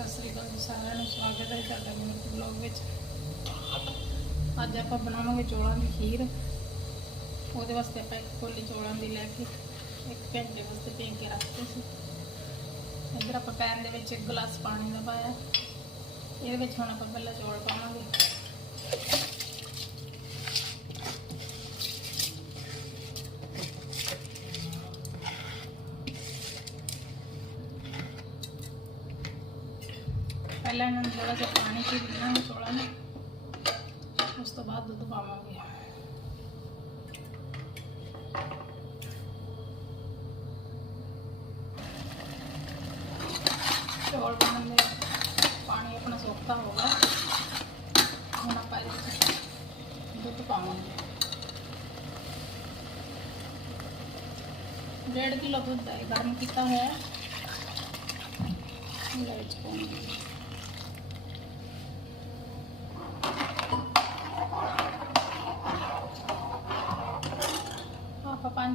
ਸਤਿ ਸ੍ਰੀ ਅਕਾਲ ਜੀ, ਸਾਰਿਆਂ ਨੂੰ ਸਵਾਗਤ ਹੈ ਤੁਹਾਡਾ ਮੇਰੇ ਵਲੌਗ ਵਿੱਚ। ਅੱਜ ਆਪਾਂ ਬਣਾਵਾਂਗੇ ਚੌਲਾਂ ਦੀ ਖੀਰ। ਉਹਦੇ ਵਾਸਤੇ ਆਪਾਂ ਇੱਕ ਕੋਲੀ ਚੌਲਾਂ ਦੀ ਲੈ ਕੇ, ਇੱਕ ਘੰਟੇ ਵਾਸਤੇ ਭੇਂ ਕੇ ਰੱਖਦੇ ਸੀ। ਇੱਧਰ ਆਪਾਂ ਪੈਨ ਦੇ ਵਿੱਚ ਇੱਕ ਗਲਾਸ ਪਾਣੀ ਦਾ ਪਾਇਆ। ਇਹਦੇ ਵਿੱਚ ਹੁਣ ਆਪਾਂ ਪਹਿਲਾਂ ਚੌਲ ਪਾਵਾਂਗੇ। पहले इन थोड़ा सा पानी पी दिया थोड़ा ना उस तो बाद दुध पावे चौल बन हम आप दुध पावे डेढ़ किलो दुध है गर्म किया हुआ? है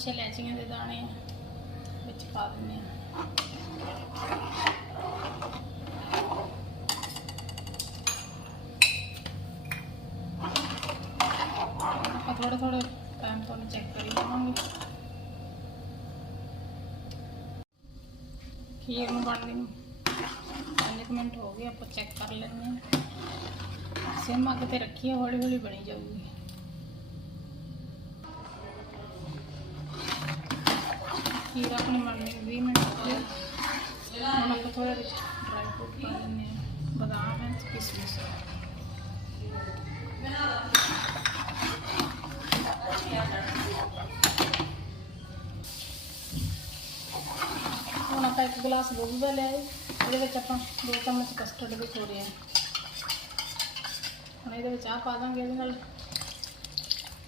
5-6 ਇਲਾਇਚੀਆਂ ਦੇ ਦਾਣੇ ਵਿੱਚ ਪਾ ਦਿੰਦੇ ਆ ਆਪਾਂ ਥੋੜੇ ਥੋੜੇ ਟਾਈਮ ਤੋਂ ਚੈੱਕ ਕਰੀ ਜਾਵਾਂਗੇ। ਖੀਰ ਨੂੰ ਬਣਦੀ ਨੂੰ 5 ਮਿੰਟ ਹੋ ਗਏ, ਆਪਾਂ ਚੈੱਕ ਕਰ ਲੈਂਦੇ ਆ ਸਿਮ ਅੱਗ ਤੇ ਰੱਖੀ ਹੌਲੀ ਹੌਲੀ ਬਣੀ ਜਾਊਗੀ। खीरा अपने मरने भी मिनट और आपको थोड़ा ड्राई फ्रूट पानी में बादाम है तो किशमिश उनका एक गिलास दूध भी ले ये दो चम्मच कस्टर्ड भी थोड़ी हैं। हम ये आ पा देंगे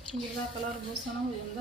खीर का कलर बहुत सोना हो जाता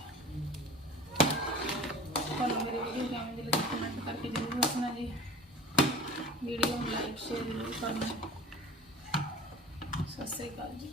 ਕਿਵੇਂ ਦੀ ਲੱਗੀ ਕਮੈਂਟ ਕਰਕੇ ਜ਼ਰੂਰ ਦੱਸਣਾ ਜੀ। ਵੀਡੀਓ ਨੂੰ ਲਾਈਕ ਸ਼ੇਅਰ ਜ਼ਰੂਰ ਕਰਨਾ। ਸਤਿ ਸ੍ਰੀ ਅਕਾਲ ਜੀ।